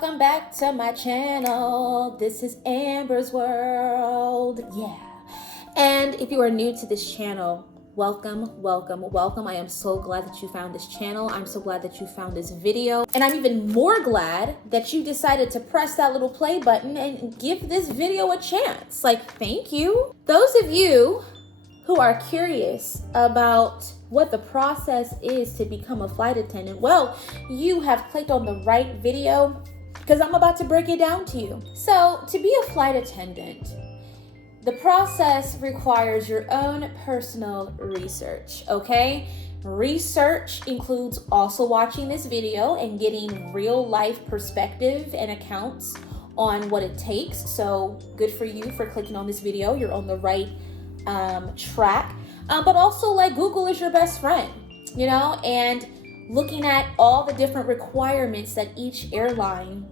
welcome back to my channel. This is Amber's World. Yeah. And if you are new to this channel, welcome. I am so glad that you found this channel. I'm so glad that you found this video. And I'm even more glad that you decided to press that little play button and give this video a chance. Like, thank you. Those of you who are curious about what the process is to become a flight attendant, well, you have clicked on the right video because I'm about to break it down to you. So, to be a flight attendant, the process requires your own personal research, okay? Research includes also watching this video and getting real life perspective and accounts on what it takes. So, good for you for clicking on this video. You're on the right track. But also, like, Google is your best friend, you know, and looking at all the different requirements that each airline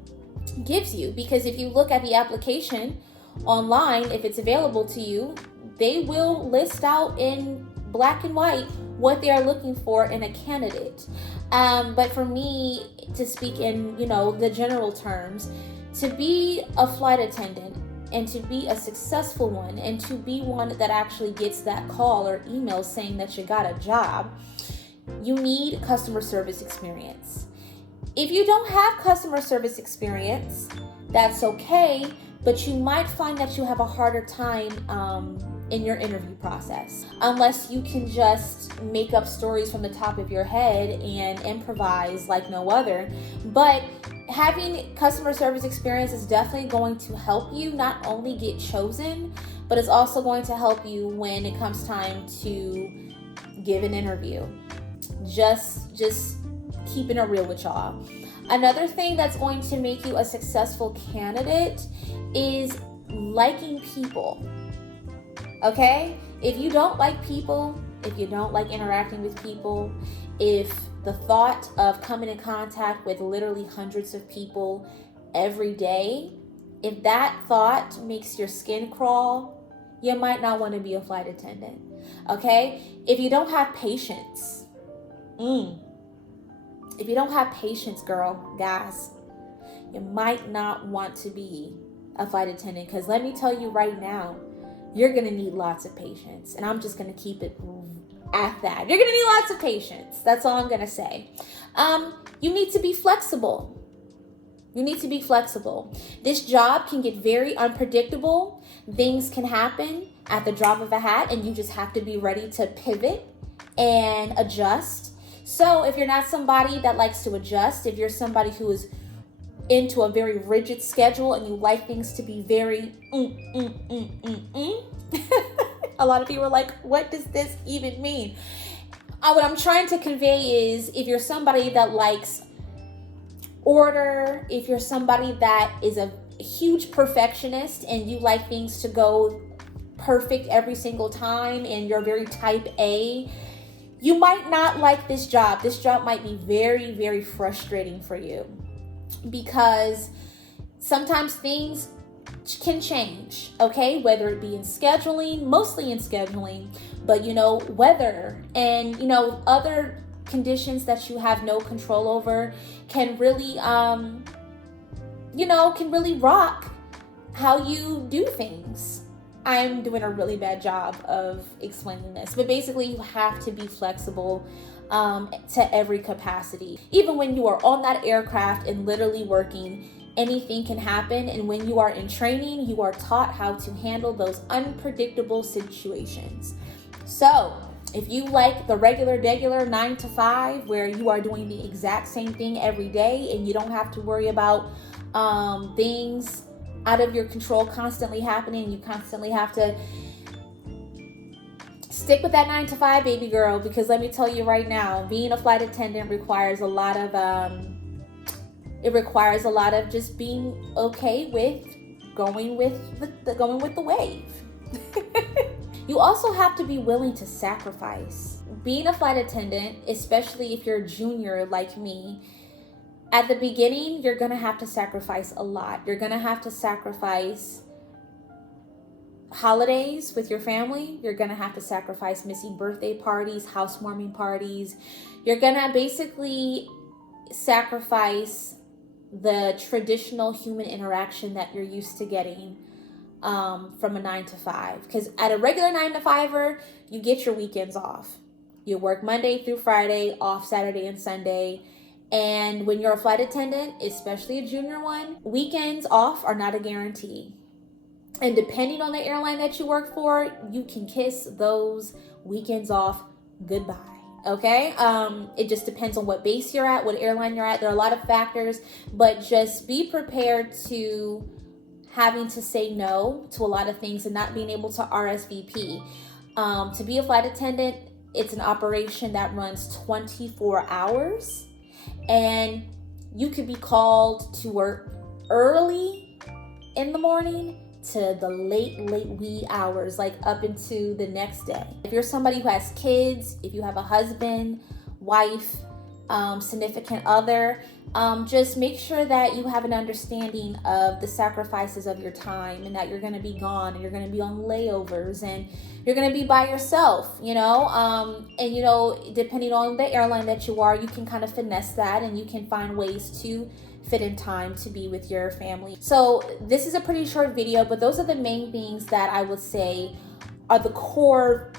gives you. Because if you look at the application online, if it's available to you, they will list out in black and white what they are looking for in a candidate. But for me, to speak in, you know, the general terms, to be a flight attendant and to be a successful one and to be one that actually gets that call or email saying that you got a job, you need customer service experience. If you don't have customer service experience, that's okay, but you might find that you have a harder time in your interview process unless you can just make up stories from the top of your head and improvise like no other. But having customer service experience is definitely going to help you not only get chosen, but it's also going to help you when it comes time to give an interview. Just keeping it real with y'all. Another thing that's going to make you a successful candidate is liking people. Okay? If you don't like people, if you don't like interacting with people, if the thought of coming in contact with literally hundreds of people every day, if that thought makes your skin crawl, you might not want to be a flight attendant. Okay? If you don't have patience, if you don't have patience, guys, you might not want to be a flight attendant, because let me tell you right now, you're going to need lots of patience. And I'm just going to keep it at that. You're going to need lots of patience. That's all I'm going to say. You need to be flexible. You need to be flexible. This job can get very unpredictable. Things can happen at the drop of a hat, and you just have to be ready to pivot and adjust. So if you're not somebody that likes to adjust, if you're somebody who is into a very rigid schedule and you like things to be very a lot of people are like, what does this even mean? What I'm trying to convey is, if you're somebody that likes order, if you're somebody that is a huge perfectionist and you like things to go perfect every single time and you're very type A, you might not like this job. This job might be very, very frustrating for you, because sometimes things can change, okay? Whether it be in scheduling, mostly in scheduling, but you know, weather and, you know, other conditions that you have no control over can really, can really rock how you do things. I'm doing a really bad job of explaining this, but basically you have to be flexible to every capacity. Even when you are on that aircraft and literally working, anything can happen. And when you are in training, you are taught how to handle those unpredictable situations. So if you like the regular 9 to 5, where you are doing the exact same thing every day and you don't have to worry about things out of your control constantly happening, you constantly have to stick with that 9 to 5, baby girl, because let me tell you right now, being a flight attendant requires a lot of just being okay with going with the wave. You also have to be willing to sacrifice. Being a flight attendant, especially if you're a junior like me, at the beginning, you're going to have to sacrifice a lot. You're going to have to sacrifice holidays with your family. You're going to have to sacrifice missing birthday parties, housewarming parties. You're going to basically sacrifice the traditional human interaction that you're used to getting from a 9 to 5. Because at a regular 9 to 5er, you get your weekends off. You work Monday through Friday, off Saturday and Sunday. And when you're a flight attendant, especially a junior one, weekends off are not a guarantee. And depending on the airline that you work for, you can kiss those weekends off goodbye. Okay? It just depends on what base you're at, what airline you're at. There are a lot of factors, but just be prepared to having to say no to a lot of things and not being able to RSVP. To be a flight attendant, it's an operation that runs 24 hours, and you could be called to work early in the morning to the late wee hours, like up into the next day. If you're somebody who has kids, if you have a husband, wife, significant other, just make sure that you have an understanding of the sacrifices of your time, and that you're going to be gone, and you're going to be on layovers, and you're going to be by yourself, and depending on the airline that you are, you can kind of finesse that, and you can find ways to fit in time to be with your family. So this is a pretty short video, but those are the main things that I would say are the core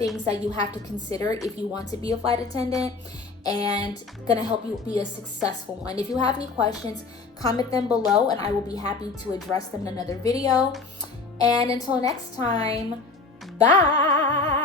things that you have to consider if you want to be a flight attendant, and gonna help you be a successful one. If you have any questions, comment them below and I will be happy to address them in another video. And until next time, bye.